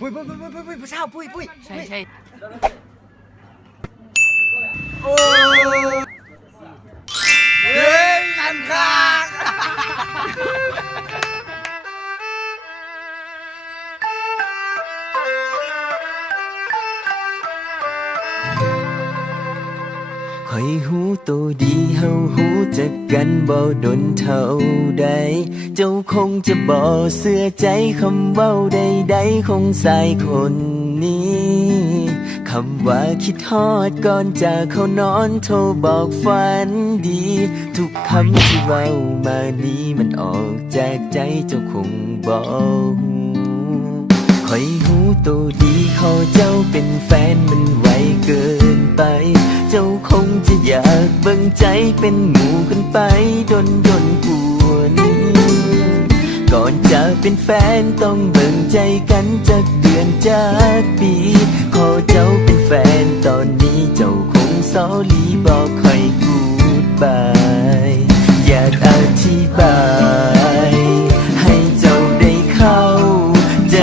ปุ้ยผู้สาวปุ้ยใช่ใช่โอ้เฮ้ยนันคาคอยหูตัวดีเฮาหูจักกันบ่ดนเท่าใดเจ้าคงจะบ่เสื้อใจคำเว้าใดๆของสายคนนี้คำว่าคิดฮอดก่อนจากเขานอนโทรบอกฝันดีทุกคำที่เว้ามานี้มันออกจากใจเจ้าคงบ่ฮู้คอยหูตัวดีขอเจ้าเป็นแฟนมันไวเกินไปเจ้าคงจะอยากเบิ่งใจเป็นหมู่กันไปดนกว่านี้ก่อนจะเป็นแฟนต้องเบิ่งใจกันจากเดือนจากปีขอเจ้าเป็นแฟนตอนนี้เจ้าคงสอลีบอกค่อยกูดบายอยากอธิบายให้เจ้าได้เข้าใจ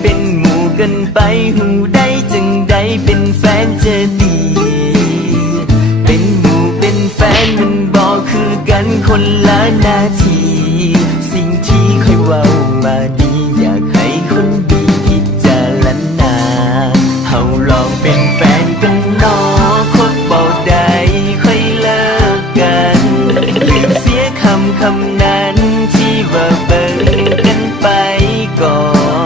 เป็นหมู่กันไปหูได้จึงได้เป็นแฟนจะดีเป็นหมู่เป็นแฟนมันบอกคือกันคนละนาทีสิ่งที่เคยเว้ามาดีอยากให้คนดีพิจารณาเฮาลองเป็นแฟนกันเนาะคบบ่ได้ค่อยเลิกกันลืมเสียคำนั้นที่ว่าเบิ่งกันไปก่อ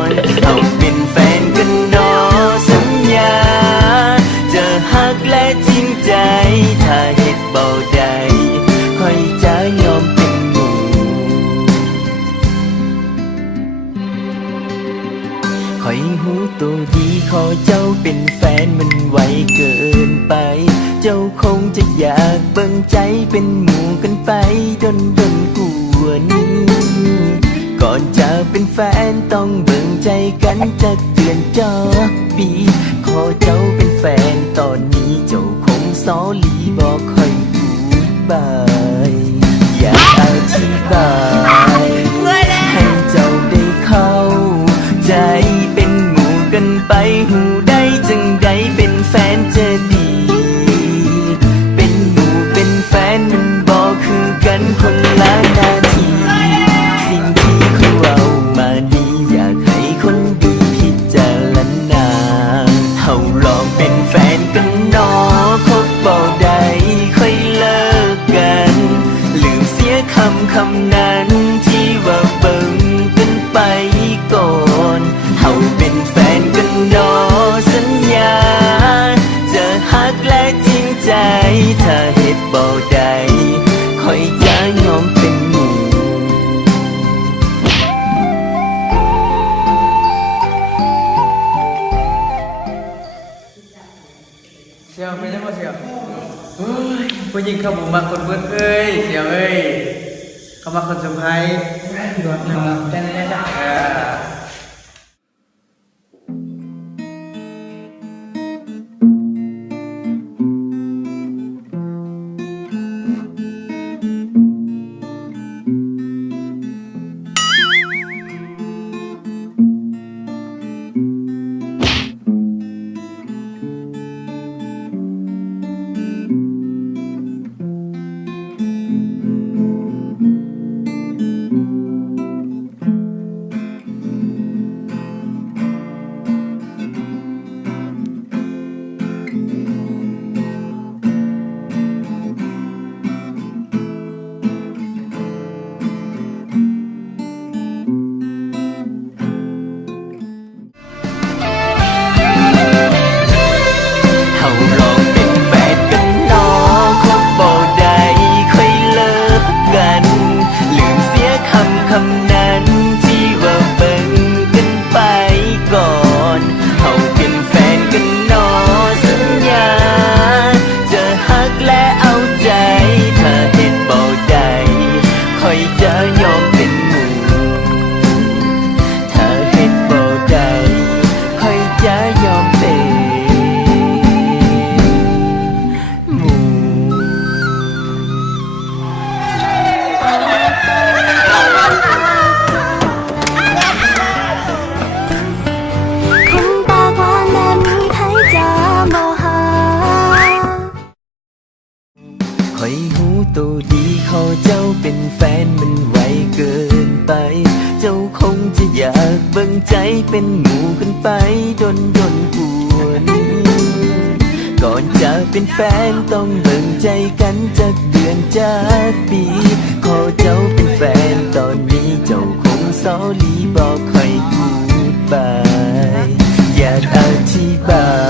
นเฮาเป็นแฟนกันเนาะสัญญาจะฮักและจริงใจถ้าเฮ็ดบ่ได้ค่อยจะยอมเป็นหมู่ค่อยหูตัวดีขอเจ้าเป็นแฟนมันไวเกินไปเจ้าคงจะอยากเบิ่งใจเป็นหมู่กันไปดนกว่านี้ก่อนจะเป็นแฟนต้องเบิ่งใจกันจากเดือนจอปีขอเจ้าเป็นแฟนตอนนี้เจ้าคงสอลีบอกค่อยกูดบายอยากอธิบายให้เจ้าได้เข้าใจเป็นหมู่กันไปหูได้จึงได้เป็นแฟนจะดีเป็นหมู่เป็นแฟนมันบอกคือกันคนละนาทีสิ่งที่เขาเว้ามานี้อยากให้คนดีพิจารณาเฮาลองเป็นแฟนกันเนาะคบบ่ได้ค่อยเลิกกันลืมเสียคำนั้นที่ว่าเบิ่งกันไปก่อนเฮาเป็นแฟนกันเนาะสัญญาจะฮักและจริงใจถ้าเฮ็ดบ่ได้ค่อยจะยอมเป็นหมู่เชียวไม่ได้ว่าเชียวเฮ้ยผู้หญิงเขาบอกมาคนเบิดเอ้ยเชียวเอ้ยเขามาคนสุดท้ายโดดหนึ่งได้ แฟนมันไวเกินไปเจ้าคงจะอยากเบิ่งใจเป็นหมู่กันไปดนกว่านี้ก่อนจะเป็นแฟนต้องเบิ่งใจกันจากเดือนจากปีขอเจ้าเป็นแฟนตอนนี้เจ้าคงเศร้าลีบอกค่อยพูดบายอยากอธิบาย